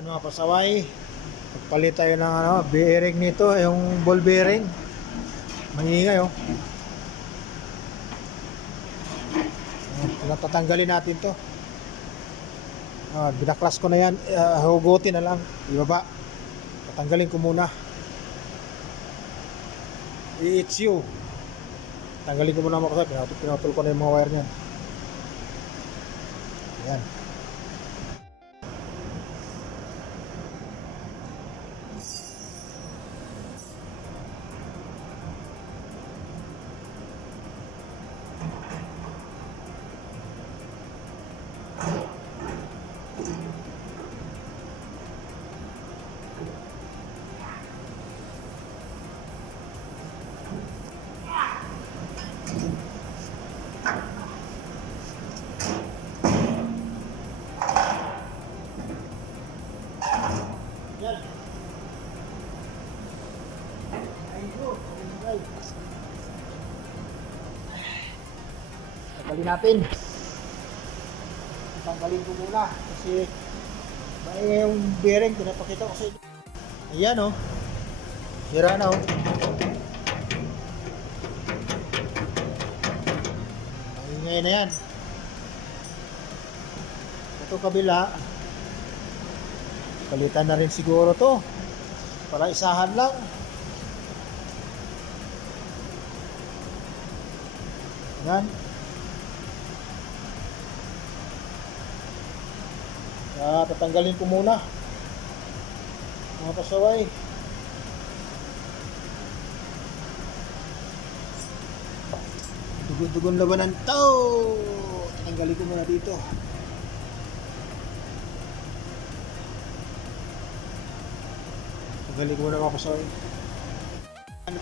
Yan mga pasaway, magpalit tayo ng bearing nito, yung ball bearing. Maingay oh. Tatanggalin natin to. Binaklas ko na yan, hugutin na lang, ibaba. Tatanggalin ko muna. I-HU. Tanggalin ko muna mga kasama, pinatol ko na yung mga wire niyan. Yan. Yan. Tanggalin natin. Tanggalin ko muna kasi may yung bearing pinapakita ko sa inyo. Ayan oh. Sira na oh. Maingay na yan. Ito kabila. Palitan na rin siguro to para isahan lang. Yan. Tatanggalin ko muna mga pasaway. Dugon-dugon labanan to. Tatanggalin ko muna dito. Tanggalin ko muna mga pasaway.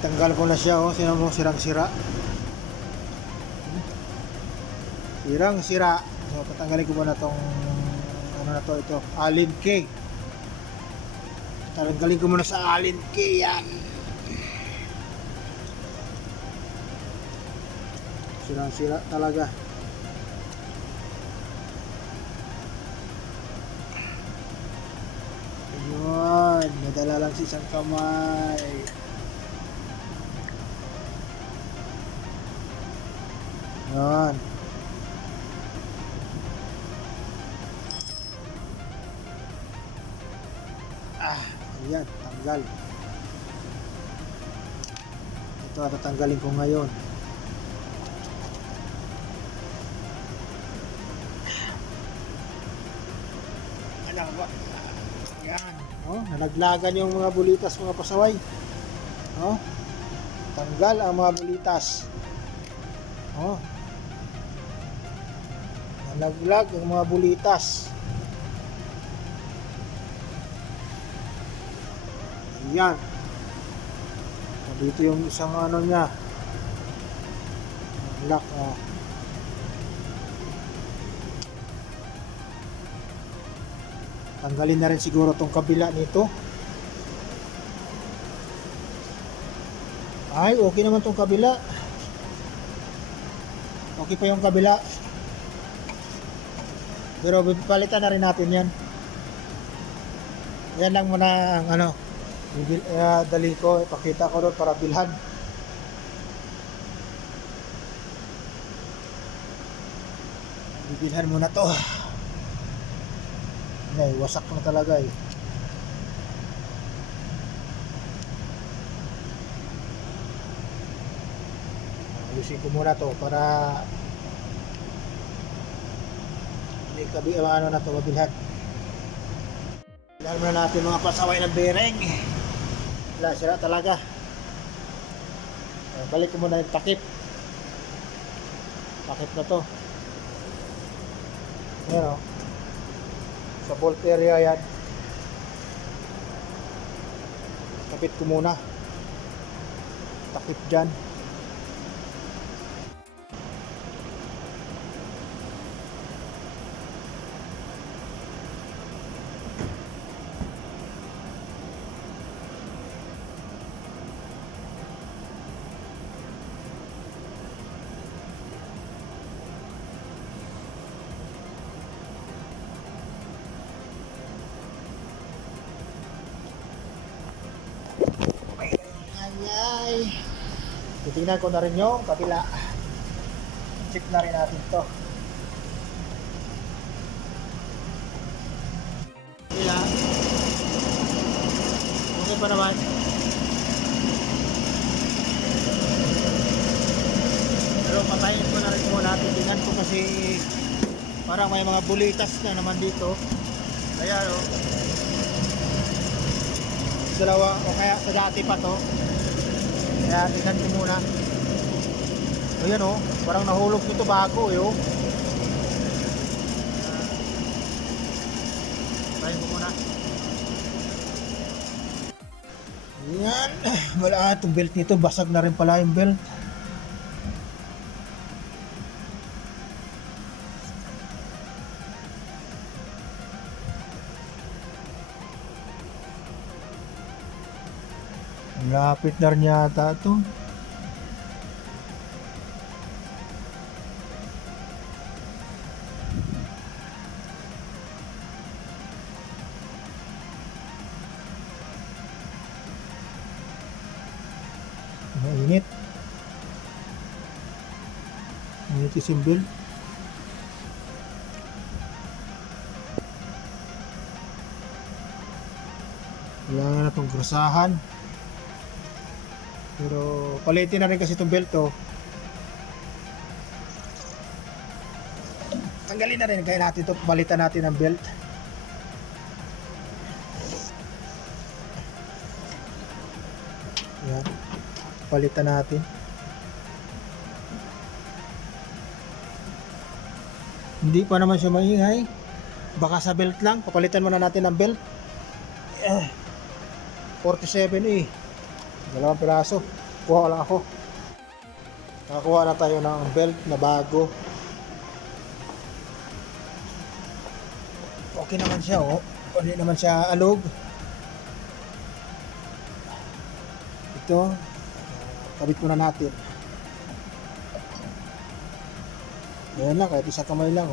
Tanggal ko na siya oh. Sino mo sirang-sira. Sirang-sira. So tatanggalin ko muna tong ano na to, ito Allen key. Tanggalin ko muna sa Allen key yan. Sirang-sira talaga. Ayun, nadala lang sa isang kamay. Ayun. Ayan, tanggal. Ito tatanggalin ko ngayon. Ano ba? Yan. Oh, nalaglagan yung mga bulitas mga pasaway. Oh. Tanggal ang mga bulitas. Oh. Nalaglag ang mga bulitas. Yan. Dito yung isang ano niya. Lock. Tanggalin na rin siguro tong kabila nito. Ay, okay naman tong kabila. Okay pa yung kabila. Pero palitan na rin natin yan. Yan lang muna ang ano. Dali ko, ipakita ko doon para bilhan. Bibilhan muna to. Ay, wasak na talaga eh. Ayusin ko muna to para hindi ano na to mabilhan. Bilhan muna natin mga pasaway ng bearing. Wala, sira talaga. Balik ko muna yung takip. Takip na to. Ayan o. Sa bolt area yan. Kapit ko muna. Takip dyan. tingnan ko na rin yung kabila. Check na rin natin to. Kabila. Okay pa naman. Pero patayin ko na rin muna. Tingnan ko kasi parang may mga bulitas na naman dito. Kaya dalawa o kaya sa dati pa to. Kaya tingnan ko muna. Ayan parang nahulog nito bago Patayin ko muna. Ayan. Wala itong belt nito. Basag na rin pala yung belt. Lapit na rin yata ito. Mainit. Mainit yung symbol. Kailangan na itong grasahan. Pero palitin na rin kasi itong belt Tanggalin na rin kaya natin ito. Palitan natin ang belt. Yan. Palitan natin. Hindi pa naman siya maingay. Baka sa belt lang. Papalitan muna natin ang belt. 47 Dalawang piraso. Kuha lang ako. Nakakuha na tayo ng belt na bago. Okay naman siya Hindi naman siya alog. Ito. Kabit muna natin. Ayan lang. Kahit isang kamay lang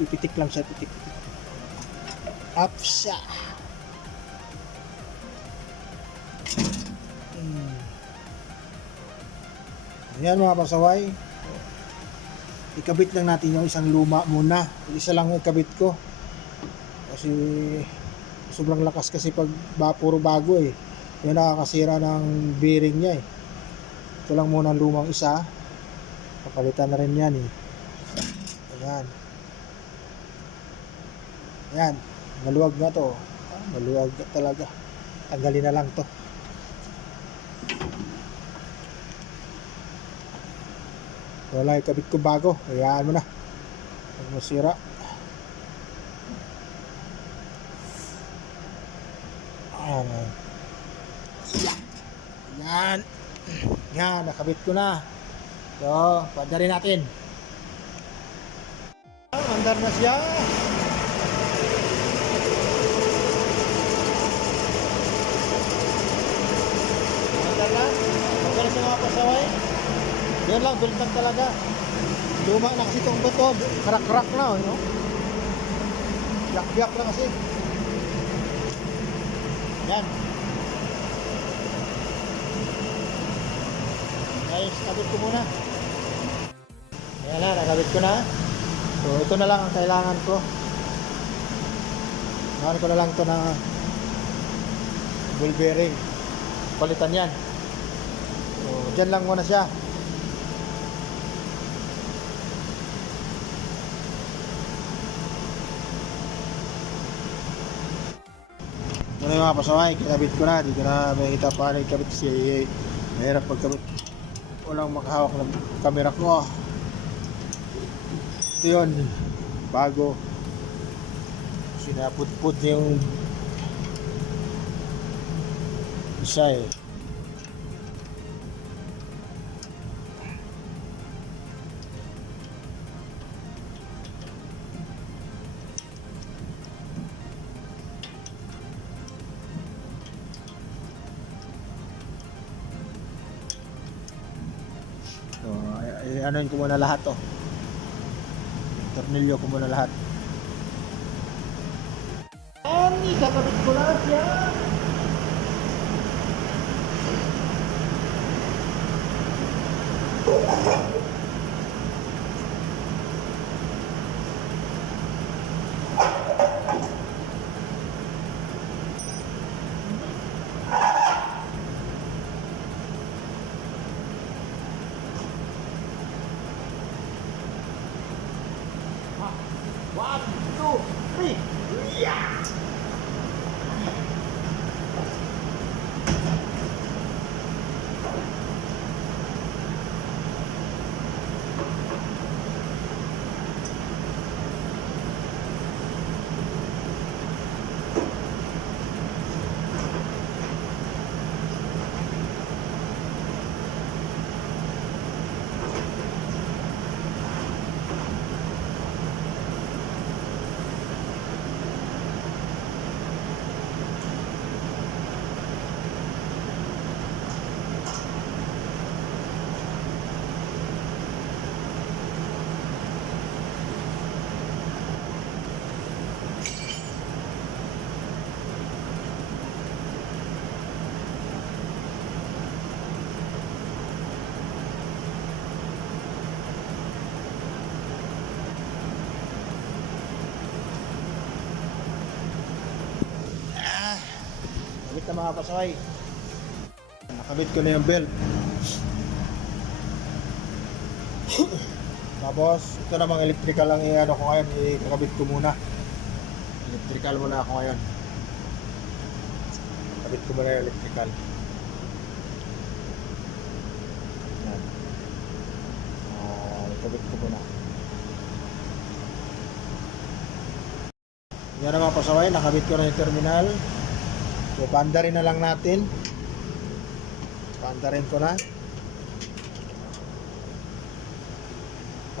Pipitik lang siya. Pitik. Up siya. Ayan mga pasaway, ikabit lang natin yung isang luma muna. Isa lang ikabit ko kasi sobrang lakas kasi pag puro bago yung nakakasira ng bearing niya Ito lang muna lumang isa, papalitan na rin yan Ayan. Ayan, maluwag na to. Maluwag talaga. Tanggalin na lang to. Wala, ikabit ko bago. Hayaan mo na. Huwag masira. Ayan. Ayan. Ayan, nakabit ko na. So, pandarin natin. Andar na siya. Andar na. Magkala sa mga pasaway. Yan lang, biltag talaga. Luma na kasi itong beto. Karak-karak na, Yak-yak na kasi. Yan. Guys, kabit ko muna. Ayan na, nakabit ko na. So, ito na lang ang kailangan ko. Kailangan ko na lang ito na ball bearing. Palitan yan. So, dyan lang muna siya. Muna yung mga pasaway, kinabit ko na. Di ko na makikita paano ikabit kasi mahirap pagkabit. Walang makahawak ng camera ko. Ito yun, bago. Sinaput-put yung isa So, anoin ko muna lahat tornilyo ko muna lahat. Kakabit ko lahat yan. One, two, three. Yeah! Kabit na mga pasaway. Nakabit ko na yung belt. Tapos, ito namang electrical lang i-ano ko ngayon. Ikakabit ko muna. Electrical muna ako ngayon. Kabit ko muna yung electrical. Yan. Ikabit ko muna. Yan na mga pasaway. Nakabit ko na yung terminal. So, paandarin na lang natin. Paandarin ko na.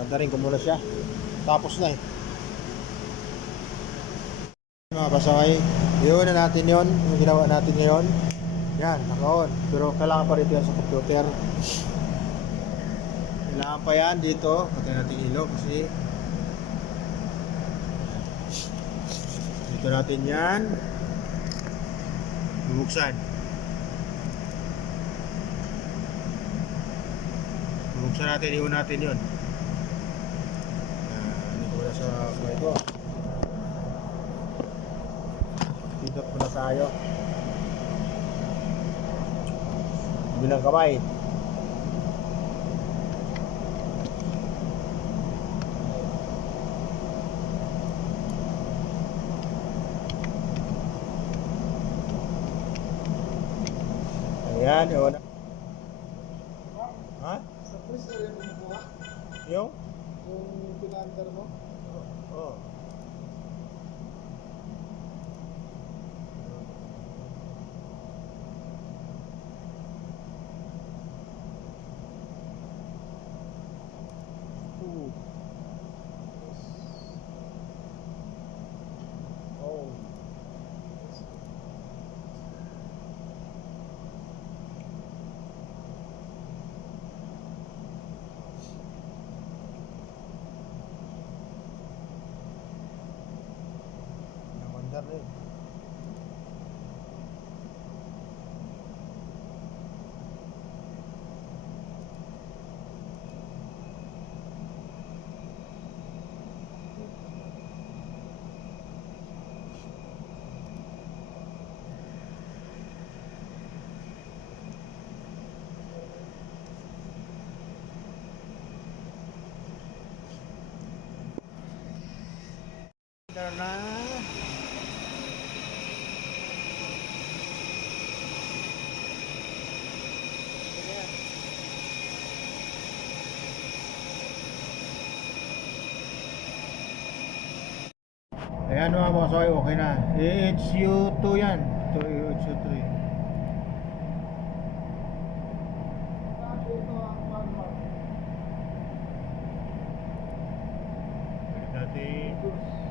Paandarin ko muna siya. Tapos na eh. Mga pasaway, yun na natin yun. Yung ginawa natin ngayon. Yan, naka-on. Pero kailangan pa rito yan sa computer. Kailangan pa yan dito. Patay natin ilaw kasi dito natin yan. Bubuksan. Bubuksan natin, iwan natin yun. Dito muna sa kamay ko. Dito muna tayo. Bilang kamay. Ayan, yun. Ha? Sa freezer yung kumukuha? Yung? Yung pinaandar mo? Oo. Oh. Namandar rin. Na. Ayan mga boss, okay na. HU2 yan. Ito HU3. Balik natin.